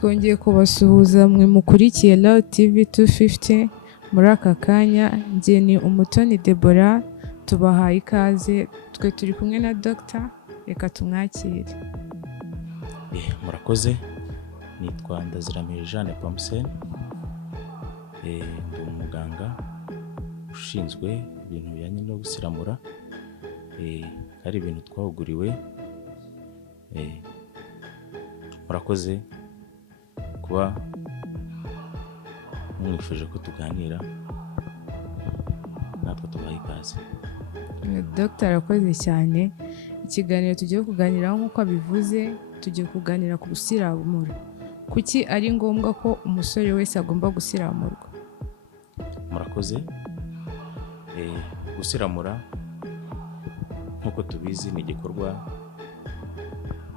twongeye kubasuhuza mwe mukurikiye Loud TV 250 muri aka kanya. Njye ni Umutoni Deborah, tubahaye ikaze. Twe turi kumwe na Dr. Reka tumwakire. Murakoze, nitwa Ndaziramije Jeanne Pomsen. Ndi umuganga ushinzwe ibintu bijyanye no gusiramura. Hari ibintu twahuguriwe. Murakoze kuba mwifuje ko tuganira, natwe tubaha ikaze. Dr. arakoze cyane. Ikiganiro tugiye kuganiraho nk'uko abivuze, tugiye kuganira ku gusiramura. Kuki ari ngombwa ko umusore wese agomba gusiramurwa? Murakoze. Gusiramura nk'uko tubizi ni igikorwa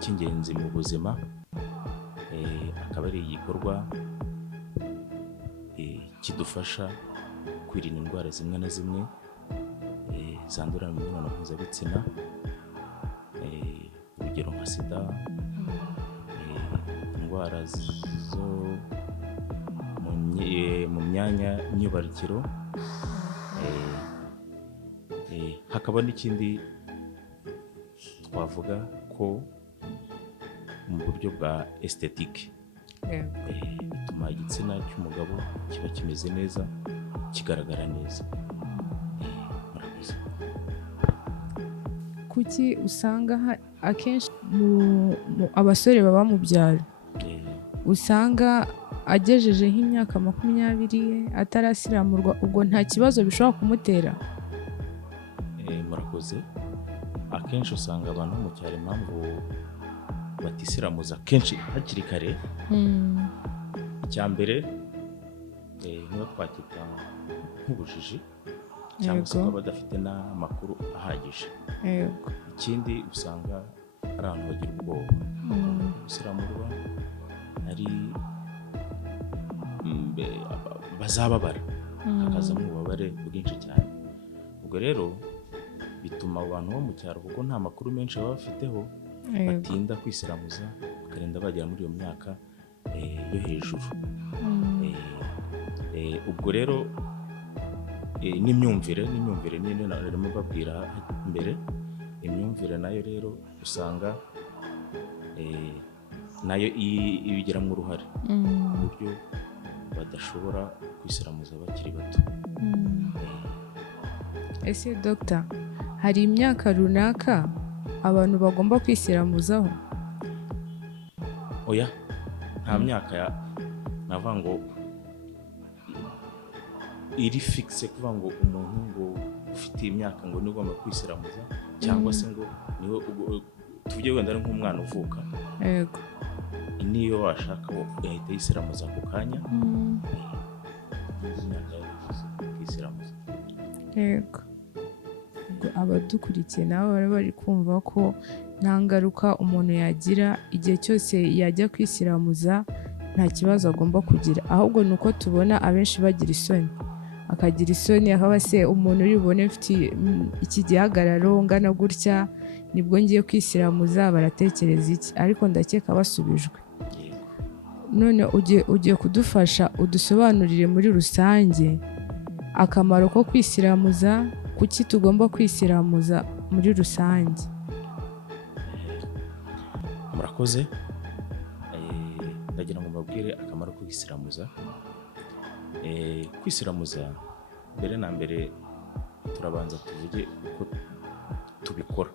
cy'ingenzi mu buzima. Akaba ari igikorwa kidufasha kwirinda indwara zimwe na zimwe zandurira mu mibonano mpuzabitsina, urugero nka sida, indwara zo mu myanya myibarukiro. Hakaba n'ikindi twavuga ko mu buryo bwa esthétique, bituma igitsina cy'umugabo kiba kimeze neza, kigaragara neza. Kuki usanga akenshi abasore baba mu byaro usanga agejeje nk'imyaka 20 atarasiramurwa, ubwo nta kibazo bishobora kumutera? Murakoze. Akenshi usanga abantu mu cyaro impamvu batisiramuza kenshi hakiri kare. Icya mbere niba twakita nk'ubujiji, cyangwa se kuba badafite n'amakuru ahagije. Ikindi usanga ari abantu bagira ubwoba gusiramurwa, ari bazababara, hakazamo ububabare bwinshi cyane. Ubwo rero bituma abantu bo mu cyaro, kuko nta makuru menshi baba bafiteho, batinda kwisiramuza bakarinda bagera muri iyo myaka yo hejuru. Ubwo rero n'imyumvire nyine narimo babwira mbere, imyumvire nayo rero usanga nayo ibigiramo uruhare ku buryo badashobora kwisiramuza bakiri bato. Ese Dr. hari imyaka runaka abantu bagomba kwisiramuzaho? Oya, nta myaka navuga ngo iri fixe, kuvuga ngo umuntu ngo ufite imyaka ngo niwe ugomba kwisiramuza, cyangwa se ngo niwe tuvuge wenda ari nk'umwana uvuka, yego, niyo washaka yahita yisiramuza ako kanya. Imyaka yisiramuza. Yego. Abadukurikiye nabo bari kumva ko nta ngaruka umuntu yagira igihe cyose yajya kwisiramuza, nta kibazo agomba kugira. Ahubwo ni uko tubona abenshi bagira isoni, akagira isoni, akaba se umuntu uri bubone mfite iki gihagararo ngana gutya nibwo ngiye kwisiramuza, baratekereza iki? Ariko ndakeka basubijwe. None ugiye kudufasha udusobanurire muri rusange akamaro ko kwisiramuza, kuki tugomba kwisiramuza muri rusange? Murakoze. Ndagira ngo mbabwire akamaro ko kwisiramuza. Kwisiramuza mbere na mbere turabanza tuvuge uko tubikora.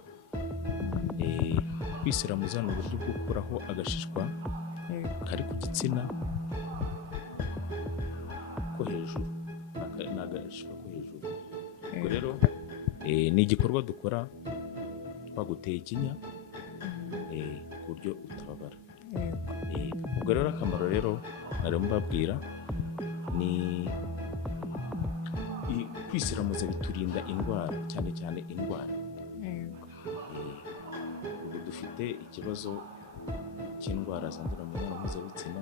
Kwisiramuza ni uburyo bwo gukuraho agashishwa kari ku gitsina ko hejuru, ni agashishwa ko hejuru. Ubwo rero ni igikorwa dukora twaguteye ikinya ku buryo utababara. Ubwo rero akamaro rero narimo mbabwira ni kwisiramuza biturinda indwara, cyane cyane indwara. Ubu dufite ikibazo cy'indwara zandurira mu mibonano mpuzabitsina.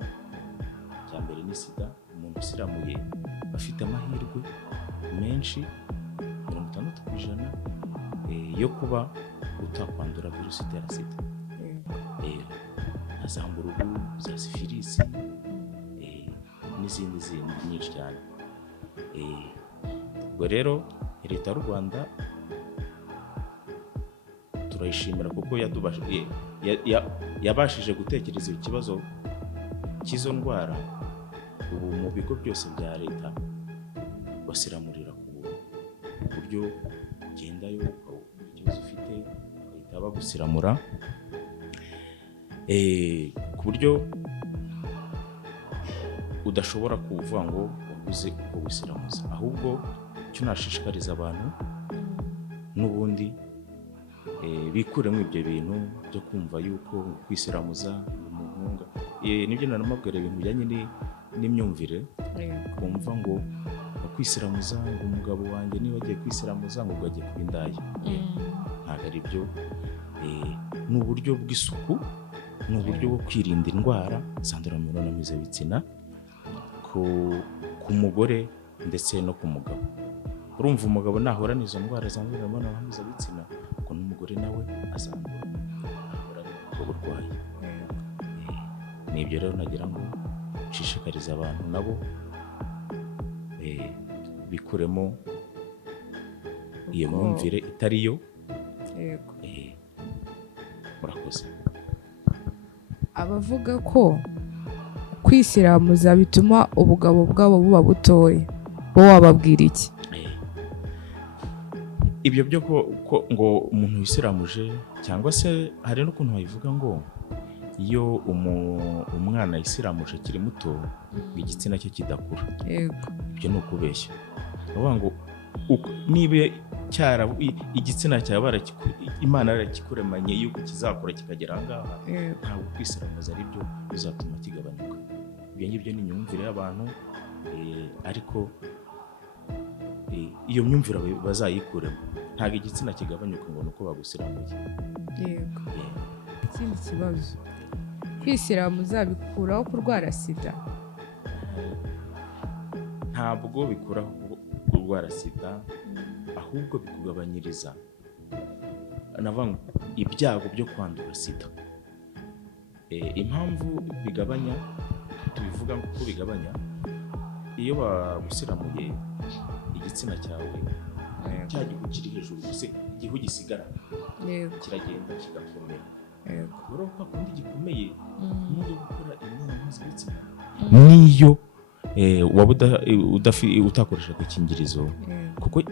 Cya mbere ni sida. Umuntu usiramuye afite amahirwe menshi 60% yo kuba utakwandura virusi itera sida. za mburugu, za sifilisi n'izindi nyinshi cyane. Ubwo rero leta y'u Rwanda turayishimira kuko yabashije gutekereza ikibazo cy'izo ndwara. Ubu mu bigo byose bya leta basiramurira ku buryo ugendayo ikibazo ufite bahita bagusiramura, ku buryo udashobora kuvuga ngo wabuze uko wisiramuza. Ahubwo icyo nashishikariza abantu n'ubundi bikuremo ibyo bintu byo kumva yuko kwisiramuza umuhunga, nibyo nanamabwira ibintu bijyanye n'imyumvire, kumva ngo kwisiramuza ngo umugabo wanjye niba agiye kwisiramuza ngo agiye kuba indaya. Ntabwo ari byo. Ni uburyo bw'isuku, ni uburyo bwo kwirinda indwara zandurira mu mibonano mpuzabitsina ku mugore ndetse no ku mugabo. Urumva umugabo nahura n'izo ndwara zandurira mu mibonano mpuzabitsina, ubwo n'umugore nawe azandura ubwo burwayi. Ni ibyo rero nagira ngo nshishikarize abantu nabo bikuremo iyo myumvire itari yo. Murakoze. Abavuga ko kwisiramuza bituma ubugabo bwabo buba butoya, bo wababwira iki? Ibyo byo ko ngo umuntu wisiramuje, cyangwa se hari n'ukuntu babivuga ngo iyo umwana yisiramuje akiri muto igitsina cye kidakura. Ibyo ni ukubeshya. Bavuga ngo niba igitsina cyawe Imana yarakikuremanye yuko kizakura kikagera aha ngaha, ntabwo kwisiramuza ari byo bizatuma kigabanyuka. Ibyo ngibyo ni imyumvire y'abantu, ariko iyo myumvire bazayikuremo. Ntabwo igitsina kigabanyuka ngo ni uko bagusiramuye. Ikindi kibazo, kwisiramuza bikuraho kurwara sida? Ntabwo bikuraho kurwara sida, ahubwo bikugabanyiriza ibyago byo kwandura sida. Impamvu bigabanya, tubivuga ko bigabanya, iyo bagusiramuye igitsina cyawe cya gihu kiri hejuru, igihu gisigara kiragenda kigakomera. Rero kwa kundi gikomeye n'iyo gukora imibonano mpuzabitsina, n'iyo waba utakoresha agakingirizo, kuko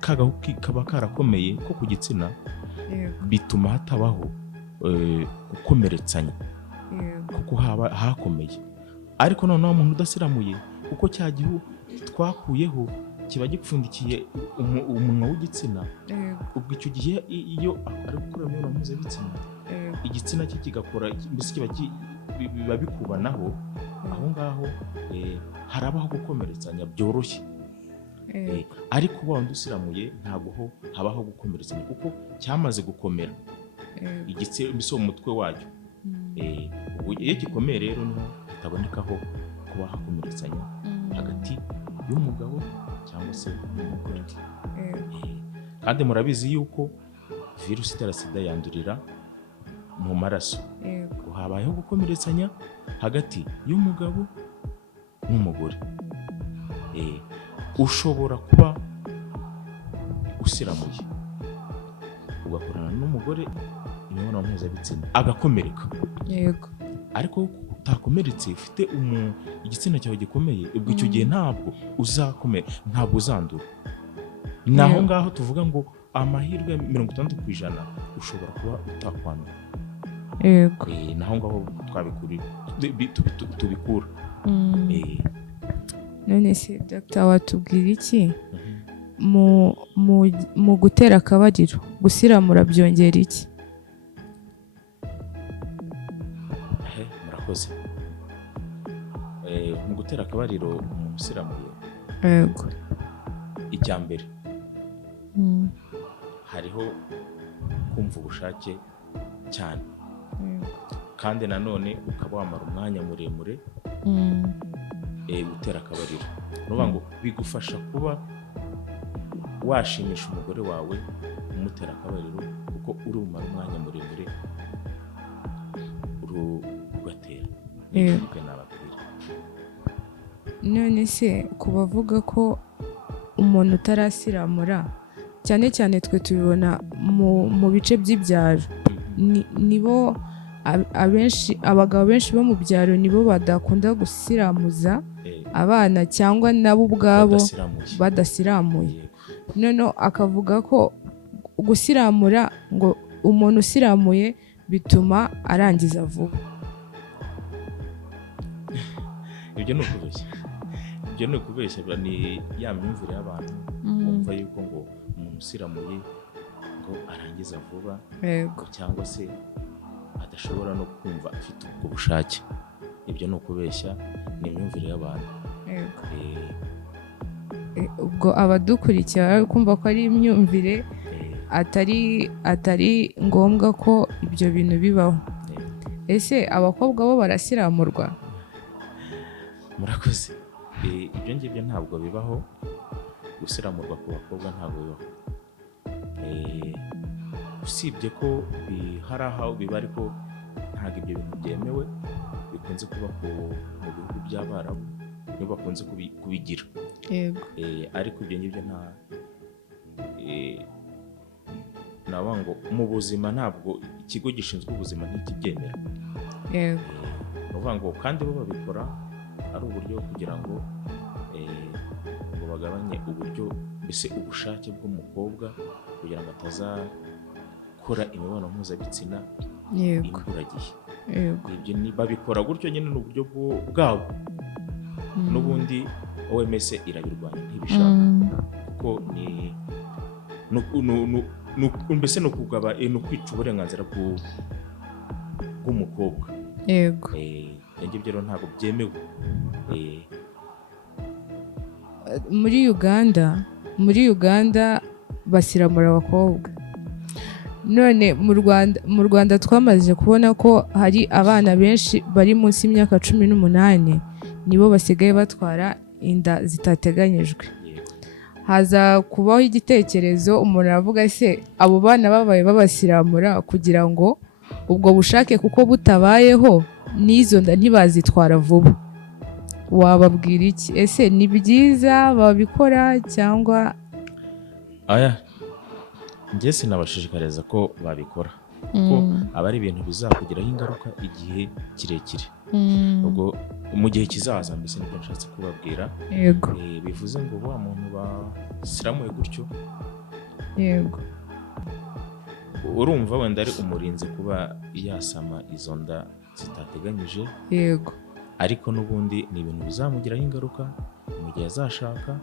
kagahu kaba karakomeye ko ku gitsina, bituma hatabaho gukomeretsanya kuko haba hakomeye. Ariko noneho umuntu udasiramuye, kuko cya gihu twakuyeho kiba gipfundikiye umunwa w'igitsina, ubwo icyo gihe iyo ari gukora imibonano mpuzabitsina igitsina cye kigakora, mbese biba bikubanaho, aho ngaho harabaho gukomeretsanya byoroshye. Ariko uba udasiramuye ntabwo habaho gukomeretsanya kuko cyamaze gukomera igitsina, mbese umutwe wacyo. Iyo gikomeye rero niho hatabonekaho kuba hakomeretsanya hagati y'umugabo cyangwa se n'umugore. Kandi murabizi yuko virusi itera sida yandurira mu maraso. Habayeho gukomeretsanya hagati y'umugabo n'umugore. Ushobora kuba usiramuye ugakorana n'umugore imibonano mpuzabitsina agakomereka, ariko utakomeretse ufite igitsina cyawe gikomeye, ubwo icyo gihe ntabwo uzakomera, ntabwo uzandura. Naho ngaho tuvuga ngo amahirwe 60% ushobora kuba utakwandura. Naho ngaho tubikura. None se Dr. watubwira iki mu gutera akabariro? Gusiramura byongera iki? Murakoze. Mu gutera akabariro mu gusiramuye, icya mbere hariho kumva ubushake cyane, kandi nanone ukaba wamara umwanya muremure gutera akabariro. Nuvuga ngo bigufasha kuba washimisha umugore wawe umutera akabariro, kuko uri bumara umwanya muremure nibyo nababwira. none se ku bavuga ko umuntu utarasiramura, cyane cyane twe tubibona mu bice by'ibyaro, nibo abenshi, abagabo benshi bo mu byaro nibo badakunda gusiramuza abana cyangwa nabo ubwabo badasiramuye. Noneho akavuga ko gusiramura, ngo umuntu usiramuye bituma arangiza vuba. Ibyo ni ukubeshya, ibyo ni ukubeshya. Ni ya myumvire y'abantu bumva yuko ngo umuntu usiramuye ngo arangiza vuba, cyangwa se adashobora no kumva afite ubwo bushake. Ibyo ni ukubeshya, ni imyumvire y'abantu. Ubwo abadukurikira bari kumva ko ari imyumvire, atari ngombwa ko ibyo bintu bibaho. Ese abakobwa bo barasiramurwa? Murakoze. Ibyo ngibyo ntabwo bibaho, gusiramurwa ku bakobwa ntabwo bibaho. Usibye ko hari aho biba, ariko ntabwo ibyo bintu byemewe. Bikunze kuba mu bihugu by'Abarabu nibo bakunze kubigira. Ariko ibyo ngibyo navuga ngo mu buzima ntabwo ikigo gishinzwe ubuzima ntikibyemera. Ni ukuvuga ngo kandi bo babikora ari uburyo kugira ngo bagabanye uburyo, mbese ubushake bw'umukobwa, kugira ngo atazakora imibonano mpuzabitsina imburagihe. Ibyo babikora gutyo nyine, ni uburyo bwabo. N'ubundi OMS irabirwanya, ntibishaka, kuko mbese ni ukwica uburenganzira bw'umukobwa. Ibyo rero ntabwo byemewe. Muri Uganda basiramura abakobwa. None mu Rwanda twamaze kubona ko hari abana benshi bari munsi y'imyaka 18 nibo basigaye batwara inda zitateganyijwe. Haza kubaho igitekerezo, umuntu aravuga se abo bana babaye babasiramura kugira ngo ubwo bushake kuko butabayeho n'izo nda ntibazitwara vuba. Wababwira iki? Ese ni byiza babikora cyangwa? Njye sinabashishikariza ko babikora, kuko aba ari ibintu bizakugiraho ingaruka igihe kirekire. Ubwo mu gihe kizaza, mbese nibyo nshatse kubabwira. Bivuze ngo wa muntu basiramuye gutyo, urumva wenda ari umurinzi kuba yasama izo nda zitateganyije. Ariko n'ubundi ni ibintu bizamugiraho ingaruka mu gihe azashaka.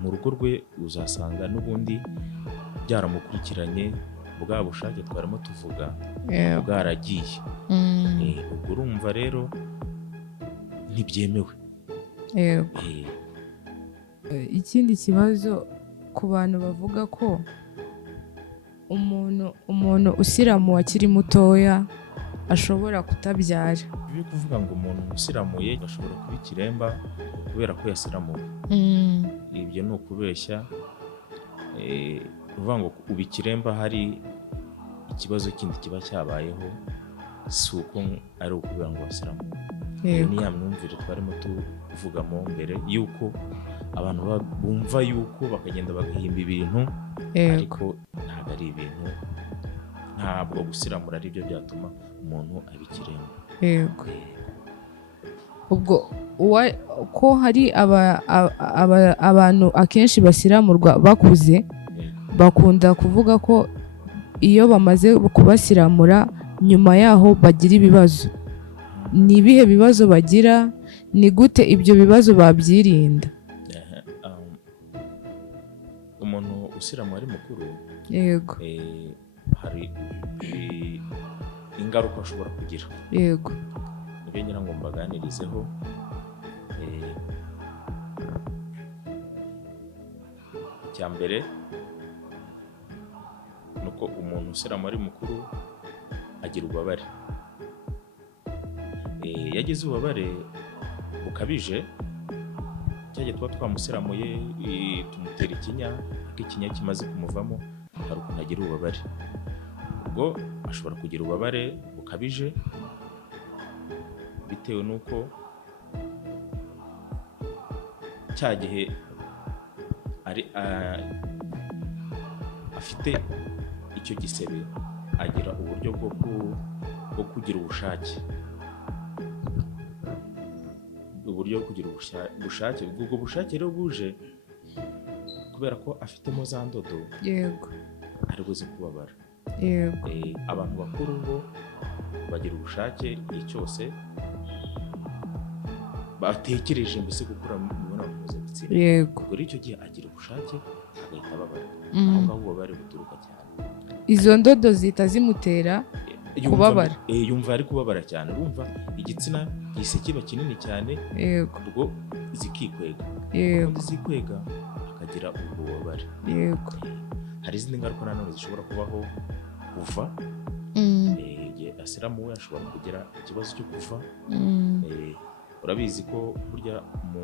Mu rugo rwe uzasanga n'ubundi byaramukurikiranye, bwa bushake twarimo tuvuga bwaragiye. Ubwo urumva rero ntibyemewe. Ikindi kibazo ku bantu bavuga ko umuntu usiramuwe akiri mutoya ashobora kutabyara. Ibi kuvuga ngo umuntu usiramuye ashobora kuba ikiremba kubera ko yasiramuwe, ibyo ni ukubeshya. Uvuga ngo uba ikiremba hari ikibazo kindi kiba cyabayeho, si uko ari ukubera ngo wasiramuwe. Ni ya myumvire twarimo tuvugamo mbere, yuko abantu bumva yuko bakagenda bagahimba ibintu, ariko ntabwo ari ibintu. Ntabwo gusiramura ari byo byatuma umuntu aba ikiremba. Ubwo ko hari abantu akenshi basiramurwa bakuze, bakunda kuvuga ko iyo bamaze kubasiramura nyuma yaho bagira ibibazo. Ni ibihe bibazo bagira? Ni gute ibyo bibazo babyirinda? Umuntu usiramuwe ari mukuru, hari ingaruka ashobora kugira. Nibyo ngira ngo mbaganirizeho. Icya mbere ni uko umuntu usiramuwe ari mukuru agira ububabare. Iyo agize ububabare bukabije, cyangwa tuba twamusiramuye tumutera ikinya, ariko ikinya kimaze kumuvamo hari ukuntu agira ububabare. Ubwo ashobora kugira ububabare bukabije bitewe n'uko cya gihe afite icyo gisebe agira uburyo bwo kugira ubushake, ubwo bushake rero buje kubera ko afitemo za ndodo, yego, ari buze kubabara. yego, abantu bakuru bo bagira ubushake igihe cyose batekereje mbese gukora imibonano mpuzabitsina, yego, ubwo rero icyo gihe agira ubushake agahita ababara, aho ngaho ububabare buturuka cyane. Izo ndodo zihita zimutera kubabara, yumva ari kubabara cyane, urumva igitsina gihise kiba kinini cyane, yego, ubwo zikikwega, yego, zikwega akagira ubwo bubabare. yego. Hari izindi ngaruka nanone zishobora kubaho, kuva igihe asiramuwe ashobora kugira ikibazo cyo kuva. Urabizi ko burya mu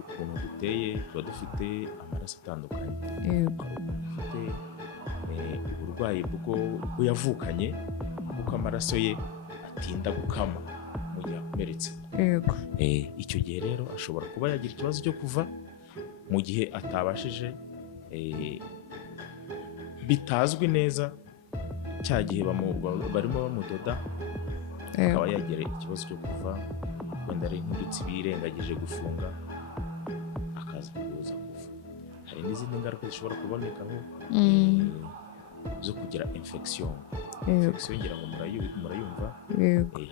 ukuntu duteye tuba dufite amaraso atandukanye, yego, ufite uburwayi bwo yavukanye kuko amaraso ye atinda gukama mu gihe akomeretse, yego, icyo gihe rero ashobora kuba yagira ikibazo cyo kuva mu gihe atabashije, bitazwi neza, cya gihe barimo bamudoda akaba yagira ikibazo cyo kuva, wenda ari nk'udutsi birengagije gufunga akaza kuza kuva. Hari n'izindi ngaruka zishobora kubonekaho zo kugira infection ngira ngo murayumva,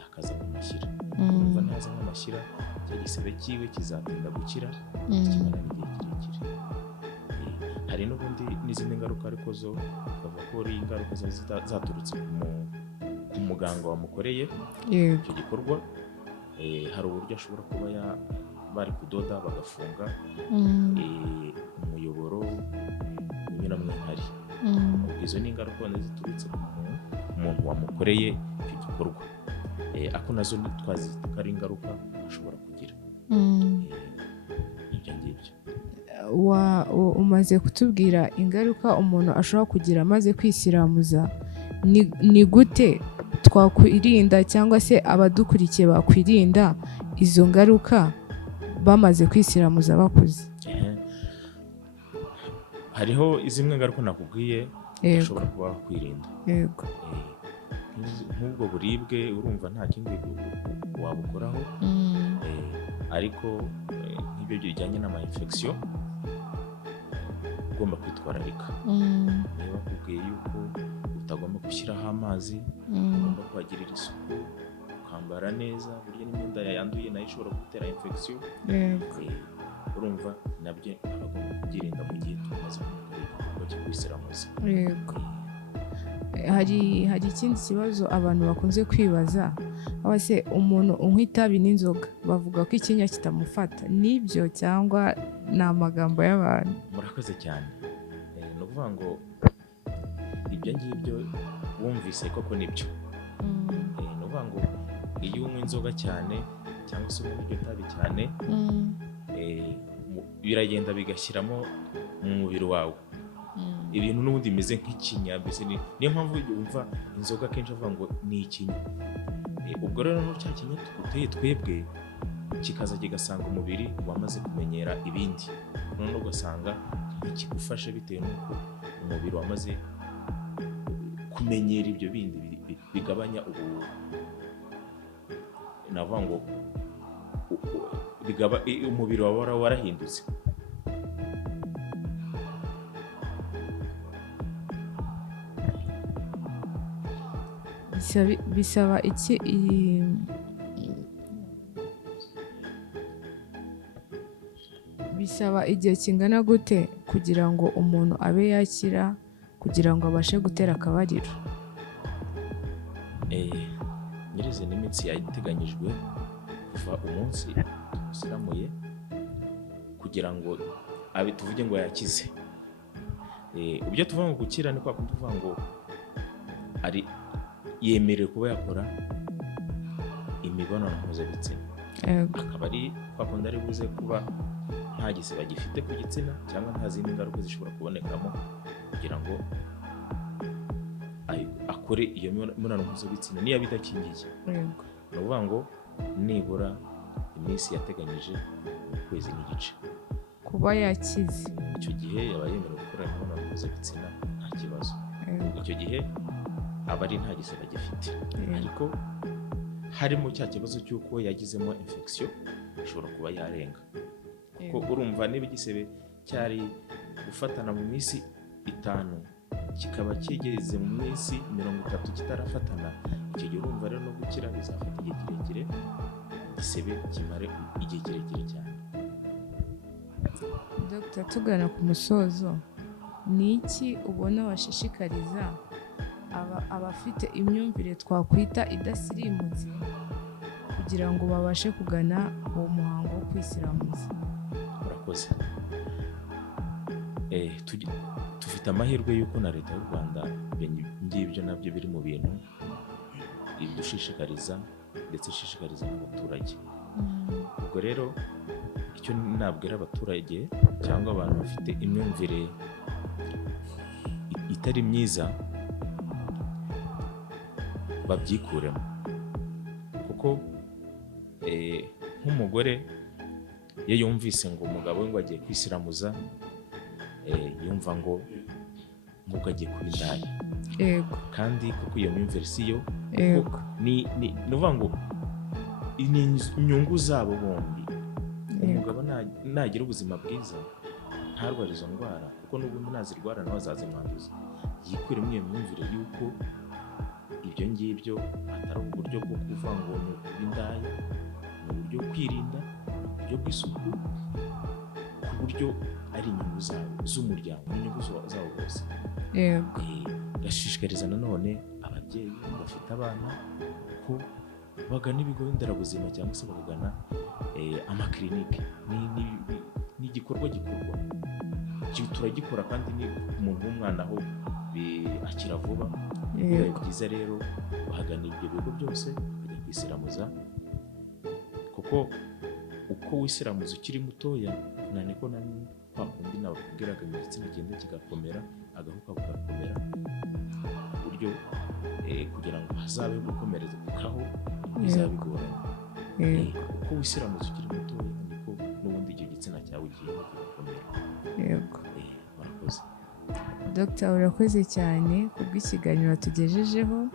hakaza amashyira, urumva ntaza nk'amashyira, cya gisebe cyiwe kizatinda gukira kimara n'igihe kirekire. Hari n'ubundi n'izindi ngaruka ariko zo bavuga ko ari ingaruka zaturutse ku muganga wamukoreye icyo gikorwa. Hari uburyo ashobora kuba bari kudoda bagafunga umuyoboro unyura mu inkari, izo ni ingaruka ziturutse ku muntu wamukoreye icyo gikorwa, ako nazo twazita ko ari ingaruka ashobora kugira. Ibyo ngibyo umaze kutubwira ingaruka umuntu ashobora kugira amaze kwisiramuza. Ni gute twakwirinda cyangwa se abadukurikiye bakwirinda izo ngaruka bamaze kwisiramuza bakuze? Hariho zimwe ngaruka nakubwiye ashobora kuba kwirinda, yego, nk'ubwo buribwe urumva nta kindi wabukoraho, ariko nk'ibyo bijyanye n'ama infection ugomba kwitwararika. Niba bakubwiye yuko utagomba gushyiraho amazi, ugomba kuhagirira isuku, ukambara neza, burya n'imyenda yanduye nayo ishobora gutera infection, urumva nabyo abagomba kubyirinda mu gihe tumaze gukora igikorwa cyo kwisiramuza. Yego. Hari ikindi kibazo abantu bakunze kwibaza, aho se umuntu unywa itabi n'inzoga bavuga ko ikinya kitamufata, nibyo cyangwa ni amagambo y'abantu? Murakoze cyane. Ni ukuvuga ngo ibyo ngibyo wumvise koko nibyo. Ni ukuvuga ngo iyo unywa inzoga cyane cyangwa se unywa iryo tabi cyane, biragenda bigashyiramo mu mubiri wawe ibintu n'ubundi bimeze nk'ikinya, mbese niyo mpamvu wumva inzoga akenshi avuga ngo ni ikinya. Ubwo rero cya kinya duteye twebwe kikaza kigasanga umubiri wamaze kumenyera ibindi, noneho ugasanga ntikigufashe bitewe n'uko umubiri wamaze kumenyera ibyo bindi bigabanya navuga ngo umubiri wawe warahindutse. Bisaba iki bisaba igihe kingana gute kugira ngo umuntu abe yakira, kugira ngo abashe gutera akabariro? Nyirize n'iminsi yateganyijwe kuva umunsi usiramuye kugira ngo tuvuge ngo yakize. Ibyo tuvuga ngo gukira ni kwa kundi tuvuga ngo ari yemerewe kuba yakora imibonano mpuzabitsina, akaba ari kwa kundi ari buze kuba nta gisebe gifite ku gitsina cyangwa nta zindi ngaruka zishobora kubonekamo, kugira ngo akore iyo mibonano mpuzabitsina niyo bidakingiye. Ni ukuvuga ngo nibura iminsi yateganyije mu kwezi n'igice. kuba yakize. Icyo gihe yaba yemerewe gukora imibonano mpuzabitsina nta kibazo. Yego. Icyo gihe aba ari nta gisebe agifite. Yego. Ariko harimo cya kibazo cy'uko yagizemo infection ishobora kuba yarenga. Kuko urumva niba igisebe cyari gufatana mu minsi 5 kikaba kigeze mu minsi 30 kitarafatana, icyo gihe urumva rero no gukira bizafata igihe kirekire, igisebe kimare igihe kirekire cyane. Dr. tugana ku musozo, ni iki ubona washishikariza abafite imyumvire twakwita idasirimutse kugira ngo babashe kugana uwo muhango wo kwisiramuza? Murakoze. Dufite amahirwe y'uko na leta y'u Rwanda ngibyo nabyo biri mu bintu idushishikariza ndetse ishishikariza n'abaturage. Ubwo rero icyo nabwira abaturage cyangwa abantu bafite imyumvire itari myiza babyikuremo, kuko nk'umugore iyo yumvise ngo umugabo we ngo agiye kwisiramuza yumva ngo nk'uko agiye kuba indaya. Yego. Kandi kuko iyo myumvire si yo, Yego. ni ukuvuga ngo ni inyungu zabo bombi. Umugabo nagira ubuzima bwiza ntarwara izo ndwara, kuko n'ubundi nazirwara nawe azazimwanduza. Yikuremo iyo myumvire y'uko ibyo ngibyo atari uburyo bwo kuvuga ngo ni ukuba indaya, ni uburyo bwo kwirinda, uburyo bw'isuku, ku buryo ari inyungu z'umuryango n'inyungu zabo bose. Yego. Ndashishikariza nanone ababyeyi bafite abana ko bagana ibigo nderabuzima cyangwa se bakagana amakirinike. Ni igikorwa gikorwa, turagikora kandi ni umuntu w'umwana aho akira vuba. Biba byiza rero bahagana ibyo bigo byose bajya kwisiramuza, kuko uko wisiramuza ukiri mutoya niko kwa kundi nababwiraga ngo igitsina kigenda kigakomera, agahuka kagakomera, ku buryo kugira ngo hazabe gukomereza kukaho bizabigoranye. Uko wisiramuza ukiri mutoya niko n'ubundi icyo gitsina cyawe kigenda kigakomera. Yego. Murakoze. Dr. urakoze cyane kubw'ikiganiro watugejejeho,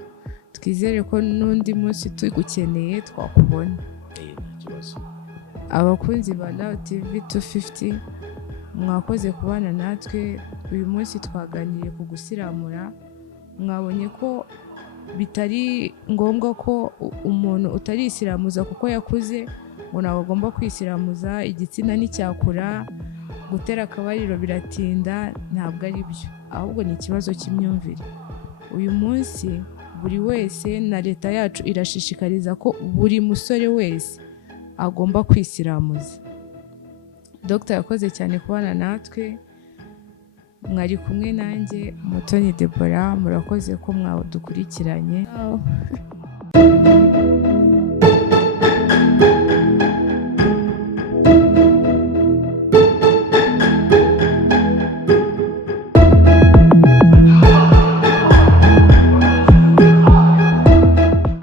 twizere ko n'undi munsi tugukeneye twakubona. Nta kibazo. Abakunzi ba Love TV 250 mwakoze kubana natwe. Uyu munsi twaganiriye ku gusiramura. Mwabonye ko bitari ngombwa ko umuntu utarisiramuza kuko yakuze ngo ntabwo agomba kwisiramuza, igitsina nticyakura, gutera akabariro biratinda. Ntabwo ari byo, ahubwo ni ikibazo cy'imyumvire. Uyu munsi buri wese na leta yacu irashishikariza ko buri musore wese agomba kwisiramuza. Dr. yakoze cyane kubana natwe. Mwari kumwe nanjye Mutoni Deborah. Murakoze ko mwadukurikiranye.